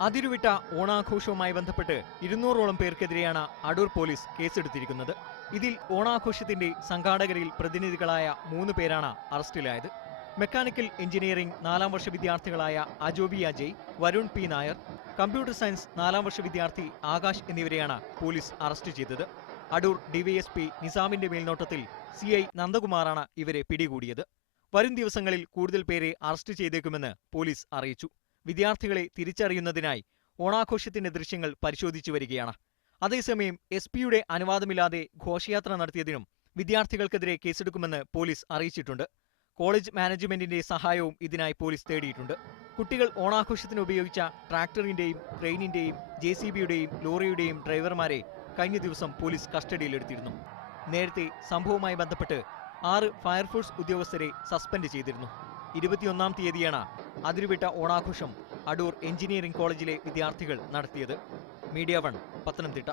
അതിരുവിട്ട ഓണാഘോഷവുമായി ബന്ധപ്പെട്ട് ഇരുന്നൂറോളം പേർക്കെതിരെയാണ് അടൂർ പോലീസ് കേസെടുത്തിരിക്കുന്നത്. ഇതിൽ ഓണാഘോഷത്തിന്റെ സംഘാടകരിൽ പ്രതിനിധികളായ മൂന്ന് പേരാണ് അറസ്റ്റിലായത്. മെക്കാനിക്കൽ എഞ്ചിനീയറിംഗ് നാലാം വർഷ വിദ്യാർത്ഥികളായ അജോബി Ajay Varun P Nair computer science നാലാം വർഷ വിദ്യാർത്ഥി ആകാശ് എന്നിവരെയാണ് പോലീസ് അറസ്റ്റ് ചെയ്തത്. അടൂർ ഡിവൈഎസ്പി നിസാമിന്റെ മേൽനോട്ടത്തിൽ സി ഐ നന്ദകുമാറാണ് ഇവരെ പിടികൂടിയത്. വരും ദിവസങ്ങളിൽ കൂടുതൽ പേരെ അറസ്റ്റ് ചെയ്തേക്കുമെന്ന് പോലീസ് അറിയിച്ചു. വിദ്യാർത്ഥികളെ തിരിച്ചറിയുന്നതിനായി ഓണാഘോഷത്തിന്റെ ദൃശ്യങ്ങൾ പരിശോധിച്ചു വരികയാണ്. അതേസമയം എസ് പിയുടെ അനുവാദമില്ലാതെ ഘോഷയാത്ര നടത്തിയതിനും വിദ്യാർത്ഥികൾക്കെതിരെ കേസെടുക്കുമെന്ന് പോലീസ് അറിയിച്ചിട്ടുണ്ട്. കോളേജ് മാനേജ്മെന്റിന്റെ സഹായവും ഇതിനായി പോലീസ് തേടിയിട്ടുണ്ട്. കുട്ടികൾ ഓണാഘോഷത്തിന് ഉപയോഗിച്ച ട്രാക്ടറിന്റെയും ട്രെയിനിന്റെയും ജെ സി ബിയുടെയും ലോറിയുടെയും ഡ്രൈവർമാരെ കഴിഞ്ഞ ദിവസം പോലീസ് കസ്റ്റഡിയിലെടുത്തിരുന്നു. നേരത്തെ സംഭവവുമായി ബന്ധപ്പെട്ട് ആറ് ഫയർഫോഴ്സ് ഉദ്യോഗസ്ഥരെ സസ്പെൻഡ് ചെയ്തിരുന്നു. ഇരുപത്തിയൊന്നാം തീയതിയാണ് അതിരുവിട്ട ഓണാഘോഷം അടൂർ എഞ്ചിനീയറിംഗ് കോളേജിലെ വിദ്യാർത്ഥികൾ നടത്തിയത്. Media one Pathanamthitta.